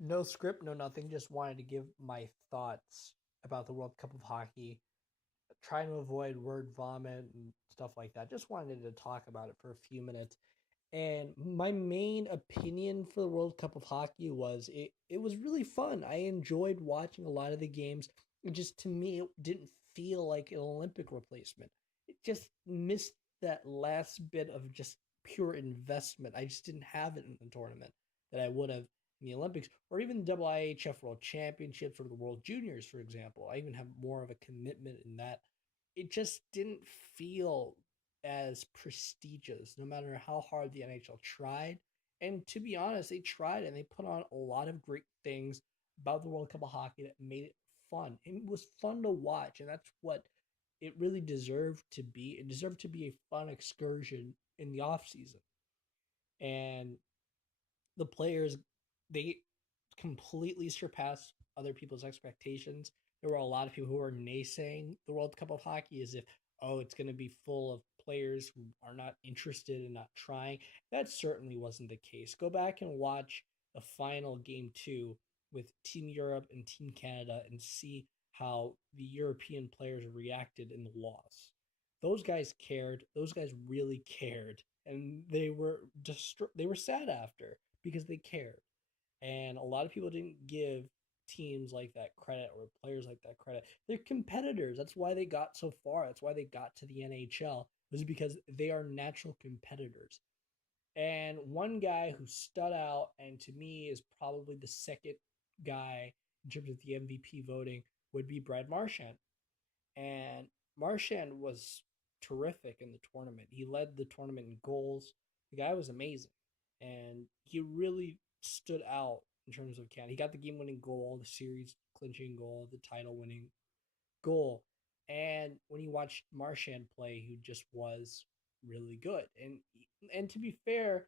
No script, no nothing. Just wanted to give my thoughts about the World Cup of Hockey. Trying to avoid word vomit and stuff like that. Just wanted to talk about it for a few minutes. And my main opinion for the World Cup of Hockey was it was really fun. I enjoyed watching a lot of the games. It just to me it didn't feel like an Olympic replacement. It just missed that last bit of just pure investment. I just didn't have it in the tournament that I would have in the Olympics or even the IIHF World Championships or the World Juniors, for example. I even have more of a commitment in that. It just didn't feel as prestigious, no matter how hard the NHL tried. And to be honest, they tried and they put on a lot of great things about the World Cup of Hockey that made it fun. It was fun to watch, and that's what it really deserved to be. It deserved to be a fun excursion in the off season. And the players, they completely surpassed other people's expectations. There were a lot of people who were naysaying the World Cup of Hockey as if, oh, it's going to be full of players who are not interested and not trying. That certainly wasn't the case. Go back and watch the final game 2 with Team Europe and Team Canada and see how the European players reacted in the loss. Those guys cared. Those guys really cared, and they were sad after because they cared. And a lot of people didn't give teams like that credit or players like that credit. They're competitors. That's why they got so far. That's why they got to the NHL, was because they are natural competitors. And one guy who stood out, and to me is probably the second guy in terms of the MVP voting, would be Brad Marchand. And Marchand was terrific in the tournament. He led the tournament in goals. The guy was amazing, and he really stood out in terms of Canada. He got the game-winning goal, the series clinching goal, the title-winning goal. And when you watched Marchand play, he just was really good. And to be fair,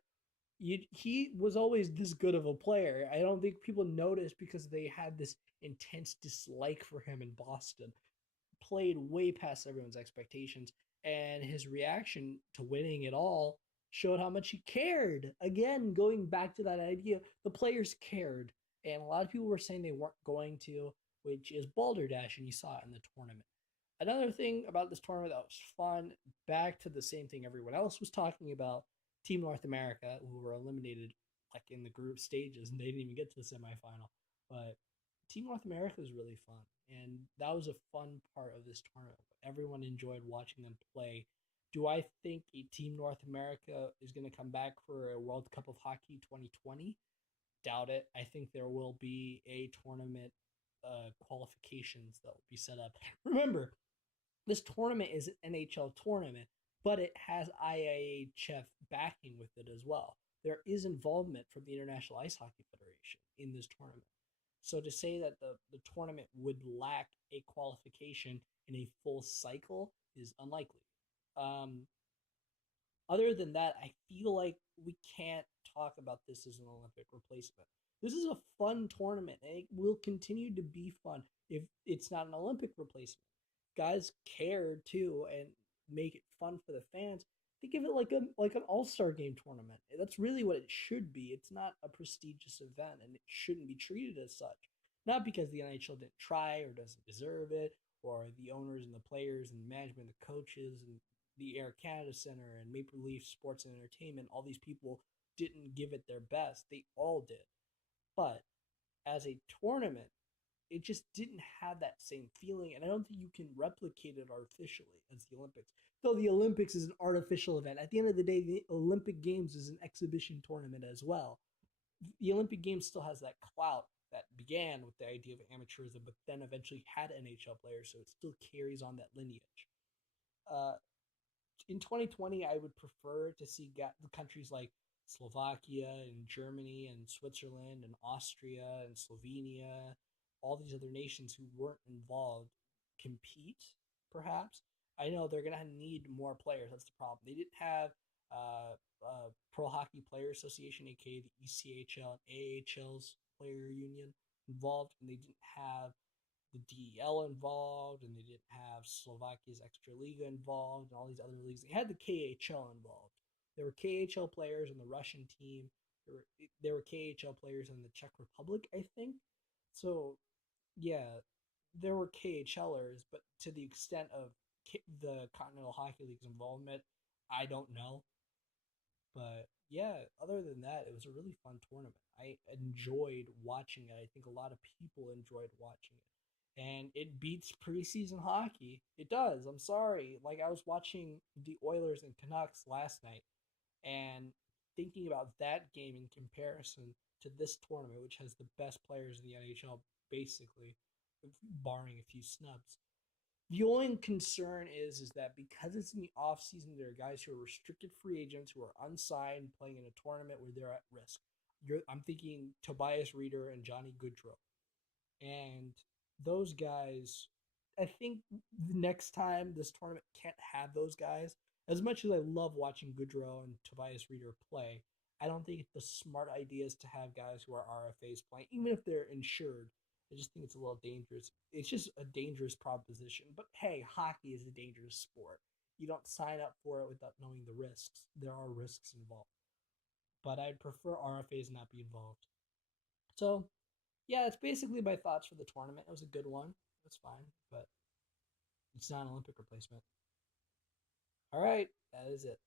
he was always this good of a player. I don't think people noticed because they had this intense dislike for him in Boston, played way past everyone's expectations, and his reaction to winning it all showed how much he cared. Again, going back to that idea, the players cared, and a lot of people were saying they weren't going to, which is balderdash, and you saw it in the tournament. Another thing about this tournament that was fun, back to the same thing everyone else was talking about, Team North America, who were eliminated like in the group stages, and they didn't even get to the semifinal. But Team North America was really fun, and that was a fun part of this tournament. Everyone enjoyed watching them play. Do I think a Team North America is going to come back for a World Cup of Hockey 2020? Doubt it. I think there will be a tournament qualifications that will be set up. Remember, this tournament is an NHL tournament, but it has IIHF backing with it as well. There is involvement from the International Ice Hockey Federation in this tournament. So to say that the tournament would lack a qualification in a full cycle is unlikely. Um, Other than that, I feel like we can't talk about this as an Olympic replacement. This is a fun tournament, and it will continue to be fun if it's not an Olympic replacement. Guys care too and make it fun for the fans. They give it like an all-star game tournament. That's really what it should be. It's not a prestigious event, and it shouldn't be treated as such. Not because the NHL didn't try or doesn't deserve it, or the owners and the players and the management, the coaches and the Air Canada Center and Maple Leaf Sports and Entertainment, all these people didn't give it their best. They all did. But as a tournament, it just didn't have that same feeling. And I don't think you can replicate it artificially as the Olympics. Though the Olympics is an artificial event. At the end of the day, the Olympic Games is an exhibition tournament as well. The Olympic Games still has that clout that began with the idea of amateurism, but then eventually had NHL players, so it still carries on that lineage. Uh, in 2020, I would prefer to see countries like Slovakia and Germany and Switzerland and Austria and Slovenia, all these other nations who weren't involved, compete, perhaps. I know they're going to need more players. That's the problem. They didn't have Pro Hockey Player Association, aka the ECHL and AHL's player union, involved, and they didn't have the DEL involved, and they didn't have Slovakia's Extra Liga involved, and all these other leagues. They had the KHL involved. There were KHL players in the Russian team. There were KHL players in the Czech Republic, I think. So yeah, there were KHLers, but to the extent of the Continental Hockey League's involvement, I don't know. But yeah, other than that, it was a really fun tournament. I enjoyed watching it. I think a lot of people enjoyed watching it. And it beats preseason hockey. It does. I'm sorry. Like, I was watching the Oilers and Canucks last night and thinking about that game in comparison to this tournament, which has the best players in the NHL, basically, barring a few snubs. The only concern is that because it's in the off season, there are guys who are restricted free agents who are unsigned playing in a tournament where they're at risk. I'm thinking Tobias Reeder and Johnny Goodrow, and those guys. I think the next time this tournament can't have those guys. As much as I love watching Goodrow and Tobias Reeder play, I don't think the smart idea is to have guys who are RFAs playing, even if they're insured. I just think it's a little dangerous. It's just a dangerous proposition. But hey, hockey is a dangerous sport. You don't sign up for it without knowing the risks. There are risks involved. But I'd prefer RFAs not be involved. So, yeah, it's basically my thoughts for the tournament. It was a good one. It was fine, but it's not an Olympic replacement. All right, that is it.